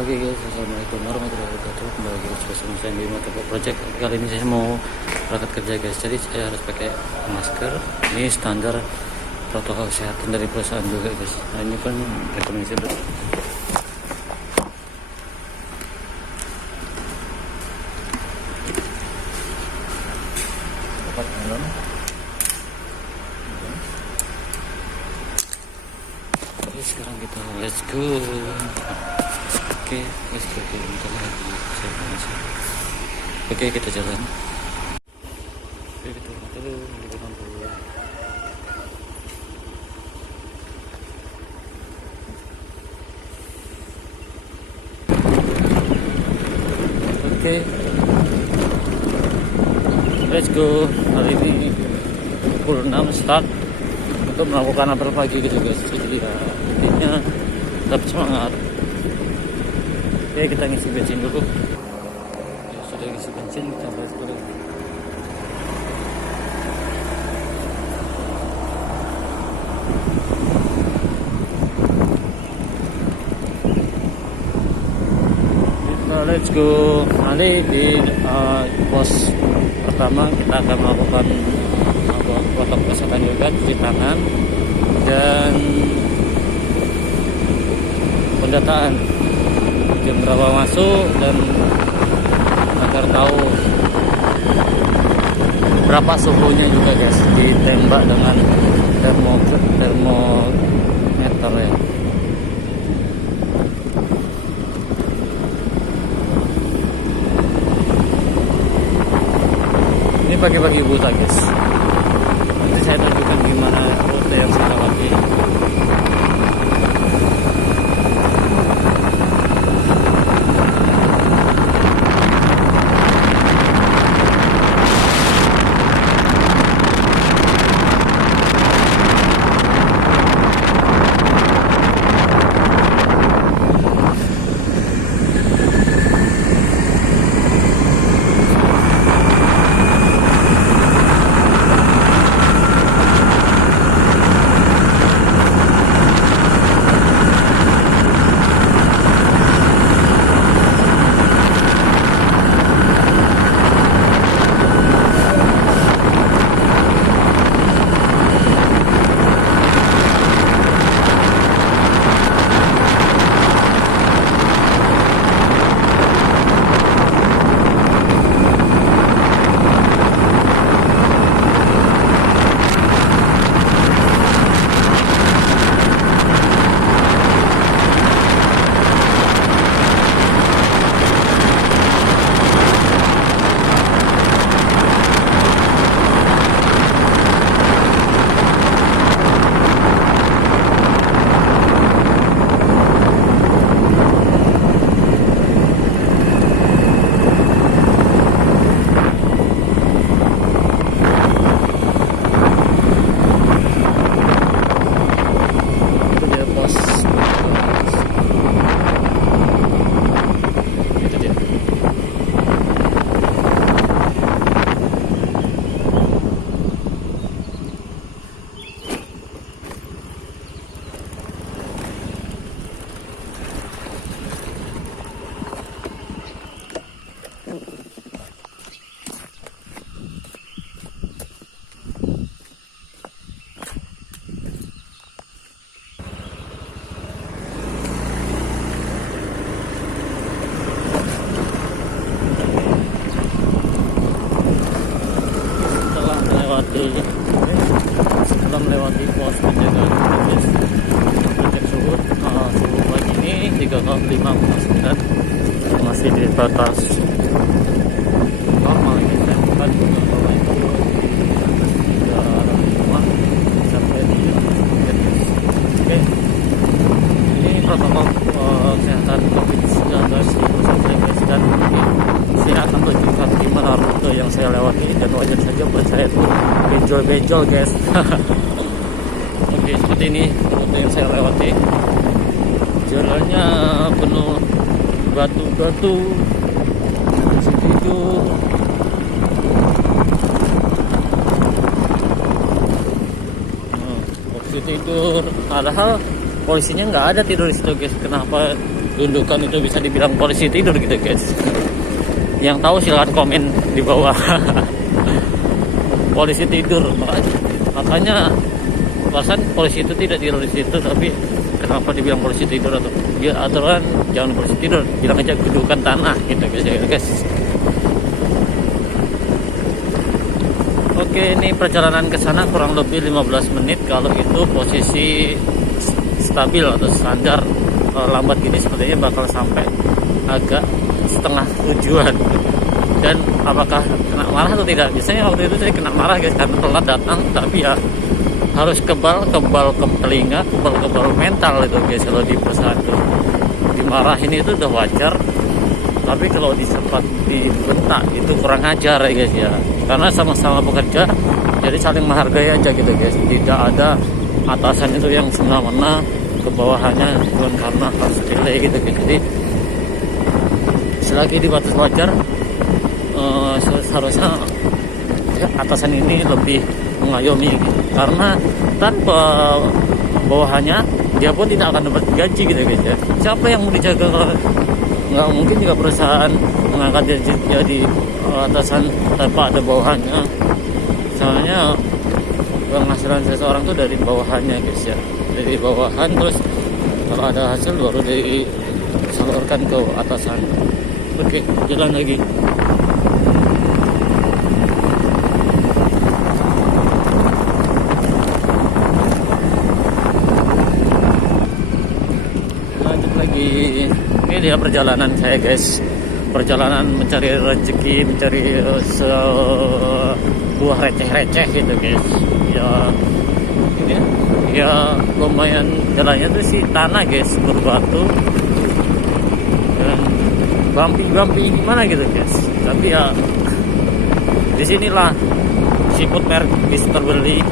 Oke guys, assalamualaikum warahmatullahi wabarakatuh. Kembali lagi bersama saya di Motovlog Project. Kali ini saya mau berangkat kerja guys, jadi saya harus pakai masker. Ini standar protokol kesehatan dari perusahaan juga guys. Nah ini kan rekomendasi dulu. Tepat malam. Oke, sekarang kita let's go. Oke, let's go. Bentar lagi saya masuk. Oke, kita jalan. Oke, kita dulu di depan dulu. Oke, let's go. Hari ini pukul 6 start untuk melakukan apel pagi gitu guys. Jadi ya intinya tetap semangat. Oke, kita ngisi bensin dulu. Ya, sudah ngisi bensin, kita bahas dulu. Let's go. Nanti di pos pertama kita akan melakukan protokol kesehatan juga, cuci tangan dan pendataan jam berapa masuk dan agar tahu berapa suhunya juga guys, ditembak dengan termometer ya. Ini pagi-pagi buta guys. Nanti saya tunjukkan gimana rute yang saya lewati. Setelah melewati pos penjagaan cek suhu, suhu pagi ini 35,9, masih di batas normal ini. Saya bukan bawa itu rumah sampai di oke. Ini protokol kesehatan COVID-19 dan saya akan tunjukkan gimana rute yang saya lewati, dan wajar saja buat saya itu benjol-benjol guys. Oke, seperti ini rute yang saya lewati. Jalannya penuh batu-batu, itu waktu itu padahal polisinya nggak ada tidur di situ guys. Kenapa kedudukan itu bisa dibilang polisi tidur gitu guys. Yang tahu silahkan komen di bawah. Polisi tidur, makanya perasaan polisi itu tidak tidur di situ, tapi kenapa dibilang polisi tidur? Atau dia aturan jangan polisi tidur, bilang aja kedudukan tanah gitu guys. Oke, ini perjalanan ke sana kurang lebih 15 menit. Kalau itu posisi stabil atau standar, lambat gini sepertinya bakal sampai agak setengah tujuan. Dan apakah kena marah atau tidak? Biasanya waktu itu saya kena marah guys karena telat datang, tapi ya harus kebal ke telinga, kebal mental itu guys. Kalau di perusahaan itu dimarahin itu udah wajar, tapi kalau disempat dibentak itu kurang ajar ya guys ya. Karena sama-sama bekerja, jadi saling menghargai aja gitu guys. Tidak ada atasan itu yang semena-mena ke bawahannya bukan karena harus delay gitu guys. Jadi selagi di batas wajar, seharusnya atasan ini lebih mengayomi gitu. Karena tanpa bawahannya dia pun tidak akan dapat gaji gitu guys ya. Siapa yang mau dijaga? Nggak mungkin juga perusahaan mengangkat jadi atasan tanpa ada bawahannya. Soalnya penghasilan seseorang itu dari bawahannya guys ya, dari bawahan, terus kalau ada hasil baru disalurkan ke atasan. Oke, jalan lagi. Lanjut lagi. Ini dia perjalanan saya guys, perjalanan mencari rezeki, mencari sebuah receh-receh gitu guys ya. Ini ya lumayan jalannya tuh sih tanah guys, berbatu dan bumpy gimana gitu guys. Tapi ya disinilah siput merek bis terbeli,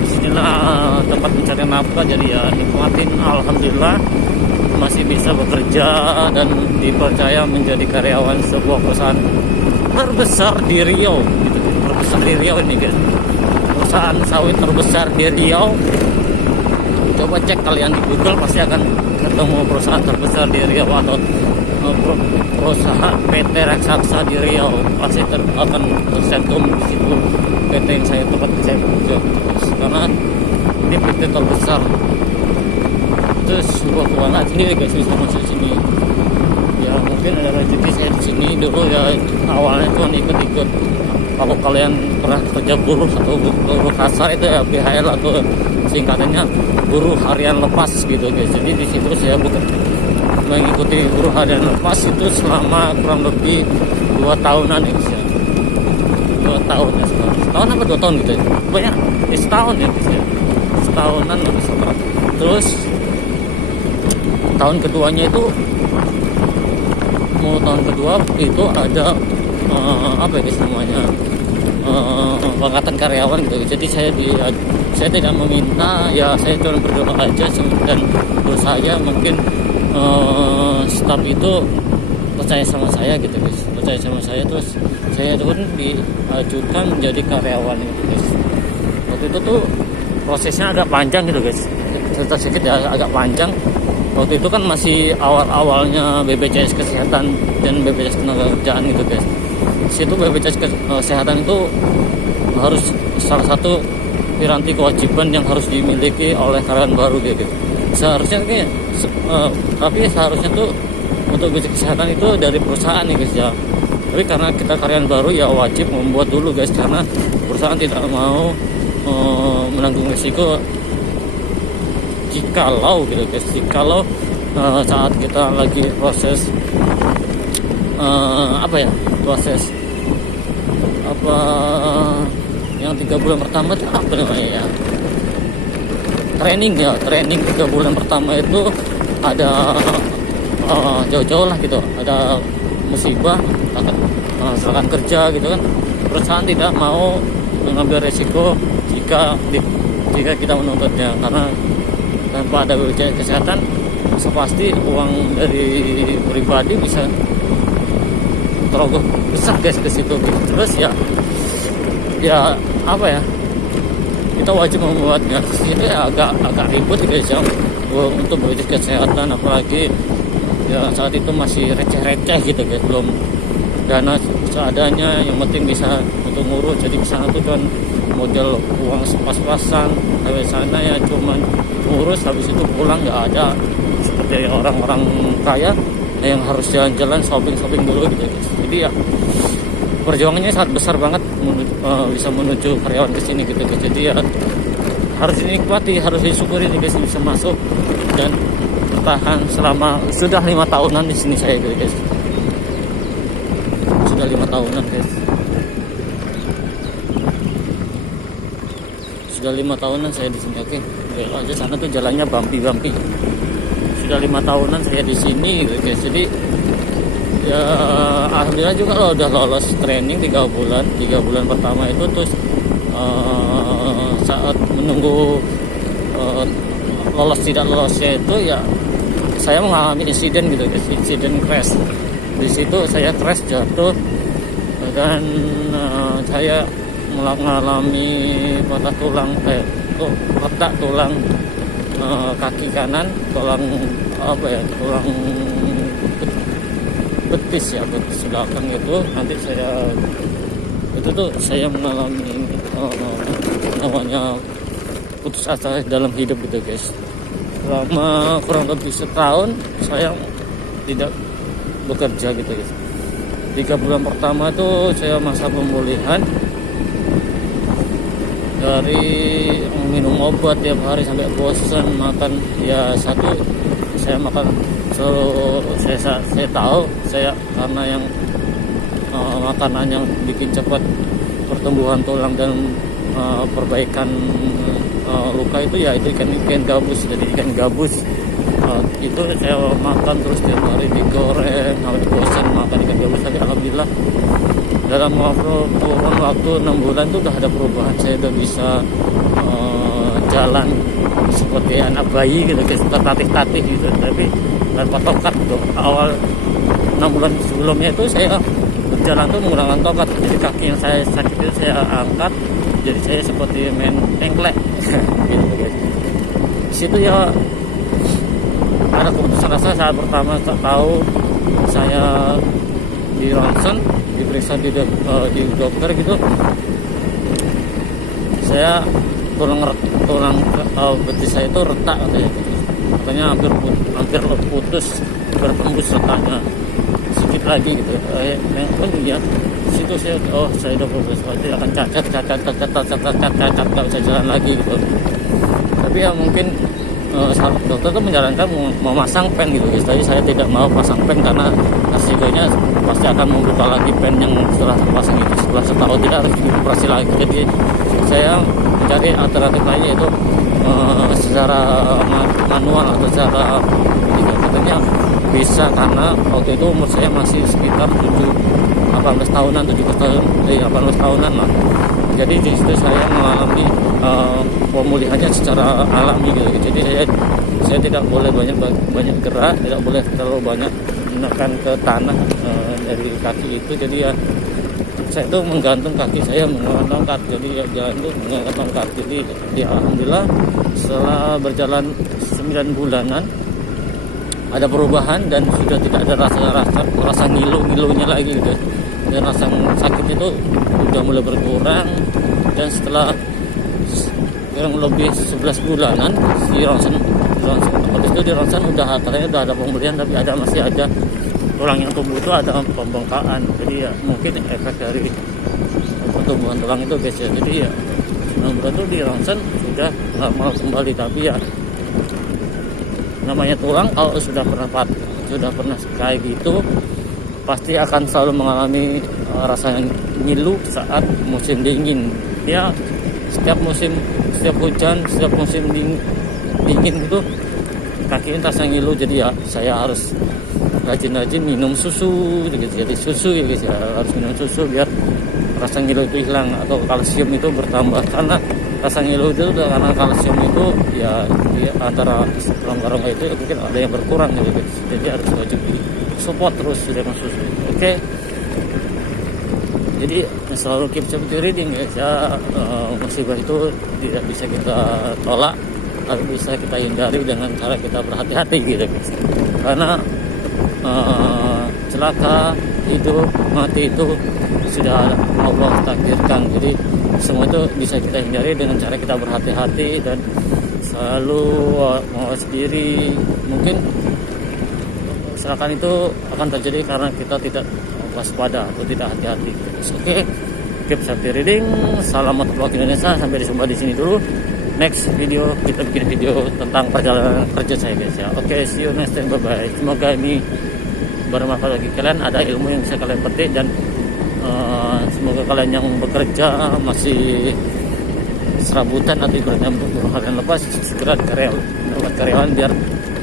disinilah tempat mencari nafkah. Jadi ya nikmatin, alhamdulillah masih bisa bekerja dan dipercaya menjadi karyawan sebuah perusahaan terbesar di Riau gitu. Terbesar di Riau ini guys, perusahaan sawit terbesar di Riau. Coba cek kalian di Google, pasti akan ketemu perusahaan terbesar di Riau atau perusahaan PT Raksasa di Riau. Pasti akan tercantum di situ PT yang saya tempat saya bekerja karena ini PT terbesar. Itu sebuah kebanggaan sendiri guys bisa masuk sini. Ya mungkin ada rezeki saya di sini dulu ya. Awalnya tuh ikut-ikut. Kalau kalian pernah kerja buruh atau buruh kasar itu ya BHL atau singkatannya buruh harian lepas gitu guys. Jadi di situ saya mengikuti buruh harian lepas itu selama kurang lebih 2 tahunan ya guys ya. 2 tahun ya, setahun apa 2 tahun gitu ya. Pokoknya ya setahun ya guys ya. Setahunan lebih setelah. Terus tahun keduanya itu tahun kedua itu ada apa ya namanya pengangkatan karyawan gitu. Jadi saya tidak meminta ya, saya cuma berdoa aja dan terus saya mungkin staf itu percaya sama saya gitu guys, percaya sama saya, terus saya pun diajukan menjadi karyawan gitu guys. Waktu itu tuh prosesnya agak panjang gitu guys, cerita sedikit ya, agak panjang. Waktu itu kan masih awal-awalnya BPJS Kesehatan dan BPJS Ketenagakerjaan gitu guys. Situ BPJS Kesehatan itu harus salah satu piranti kewajiban yang harus dimiliki oleh karyawan baru gitu. Seharusnya tapi seharusnya tuh untuk BPJS Kesehatan itu dari perusahaan nih guys ya. Tapi karena kita karyawan baru ya wajib membuat dulu guys, karena perusahaan tidak mau menanggung risiko jikalau gitu guys, jikalau saat kita lagi proses proses yang 3 bulan pertama itu apa namanya ya, training 3 bulan pertama itu ada jauh-jauh lah gitu, ada musibah, akan silakan kerja gitu kan. Perusahaan tidak mau mengambil resiko jika kita menuntutnya, karena tanpa ada BPJS Kesehatan pasti uang dari pribadi bisa terogoh besar guys ke situ. Terus ya apa ya, kita wajib membuatnya. Ini agak ribut guys ya. untuk BPJS Kesehatan, apalagi ya saat itu masih receh-receh gitu guys, belum dana seadanya, yang penting bisa untuk ngurus. Jadi kesana tuh kan model uang pas-pasan, dari sana ya cuman ngurus, habis itu pulang nggak ada seperti orang-orang kaya yang harus jalan-jalan shopping dulu gitu guys. Jadi ya perjuangannya sangat besar banget bisa menuju karyawan ke sini gitu guys. Jadi ya harus dinikmati, harus disyukuri nih guys, bisa masuk dan bertahan selama sudah 5 tahunan di sini saya gitu guys. Sudah 5 tahunan guys. Sudah 5 tahunan saya di sini. Oke, belok aja sana tuh jalannya bumpy. Sudah 5 tahunan saya di sini gitu guys. Jadi ya alhamdulillah juga loh, udah lolos training 3 bulan. 3 bulan pertama itu terus saat menunggu lolos tidak lolosnya itu ya saya mengalami insiden gitu guys, insiden crash. Di situ saya crash, jatuh, dan saya mengalami patah tulang, retak tulang kaki kanan, tulang tulang betis belakang itu. Nanti saya mengalami namanya putus asa dalam hidup gitu guys. Selama kurang lebih setahun saya tidak bekerja gitu guys. 3 bulan pertama tuh saya masa pemulihan, dari minum obat tiap hari sampai bosan, makan ya satu saya makan saya tahu saya karena yang makanan yang bikin cepat pertumbuhan tulang dan perbaikan luka itu ya itu ikan gabus. Jadi ikan gabus itu saya makan terus tiap hari, digoreng sampai bosan makan ikan gabus. Tapi alhamdulillah dalam kurun waktu 6 bulan itu udah ada perubahan. Saya udah bisa jalan seperti anak bayi gitu guys, tertatih-tatih gitu, tapi tanpa tokat tuh. Awal 6 bulan sebelumnya itu saya berjalan tuh menggunakan tokat. Jadi kaki yang saya sakit itu saya angkat, jadi saya seperti main tengklek gitu guys. Di situ ya ada keputusan rasa saat pertama tahu saya di ronsen, diperiksa di dokter gitu, saya tulang betis saya itu retak katanya hampir putus, bertembus retaknya sedikit lagi gitu. Ya situ saya udah progres, pasti akan cacat nggak bisa jalan lagi gitu. Tapi ya mungkin dokter tuh menyarankan memasang pen gitu guys. Tapi saya tidak mau pasang pen karena resikonya pasti akan membuka lagi pen yang setelah terpasang itu setelah setahun tidak harus dioperasi lagi. Jadi saya mencari alternatif lainnya, itu secara manual atau secara katanya bisa, karena waktu itu umur saya masih sekitar 18 tahunan lah. Jadi di situ saya mengalami pemulihannya secara alami gitu. Jadi saya tidak boleh banyak gerak, tidak boleh terlalu banyak menekan ke tanah dari kaki itu. Jadi ya saya itu menggantung kaki saya menggunakan tongkat. Jadi ya jalan itu menggunakan tongkat. Jadi ya alhamdulillah setelah berjalan 9 bulanan ada perubahan dan sudah tidak ada rasa ngilu-ngilunya lagi gitu. Dan rasa sakit itu udah mulai berkurang. Dan setelah kurang lebih 11 bulanan di ronsen habis itu di ronsen katanya udah ada pemulihan, tapi masih ada tulang yang tumbuh itu ada pembengkakan. Jadi ya mungkin efek dari pertumbuhan tulang itu guys ya. Jadi ya 9 bulan itu di ronsen sudah normal kembali. Tapi ya namanya tulang kalau sudah pernah kayak gitu pasti akan selalu mengalami rasa ngilu saat musim dingin. Ya setiap hujan, setiap musim dingin itu kaki ini terasa ngilu. Jadi ya saya harus rajin-rajin minum susu gitu. Jadi susu ya guys ya, harus minum susu biar rasa ngilu itu hilang atau kalsium itu bertambah. Karena rasa ngilu itu karena kalsium itu ya di antara rongga-rongga itu mungkin ada yang berkurang gitu guys. Jadi harus wajib di support terus dengan susu. Oke. Jadi selalu keep seperti reading guys ya. Musibah itu tidak bisa kita tolak, bisa kita hindari dengan cara kita berhati-hati gitu guys. Karena celaka, hidup, mati itu sudah Allah takdirkan. Jadi semua itu bisa kita hindari dengan cara kita berhati-hati dan selalu mawas diri. Mungkin kecelakaan itu akan terjadi karena kita tidak waspada atau tidak hati-hati. Oke, keep safety reading. Salam motovlog Indonesia. Sampai jumpa di sini dulu. Next video kita bikin video tentang perjalanan kerja saya guys ya. Oke, see you next time, bye bye. Semoga ini bermanfaat bagi kalian, ada ilmu yang bisa kalian petik, dan semoga kalian yang bekerja masih serabutan atau ibaratnya untuk kalian lepas, segera dapat karyawan biar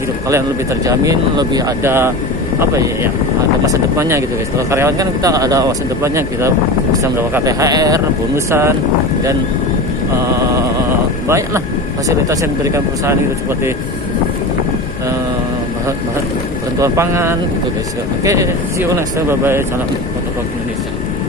hidup kalian lebih terjamin, lebih ada apa ya, ada masa depannya gitu guys. Kalau karyawan kan kita ada masa depannya, kita bisa mendapatkan THR, bonusan, dan banyak lah fasilitas yang diberikan perusahaan itu, seperti bantuan pangan gitu guys. Oke, see you next time, bye bye. Salam motovlog Indonesia.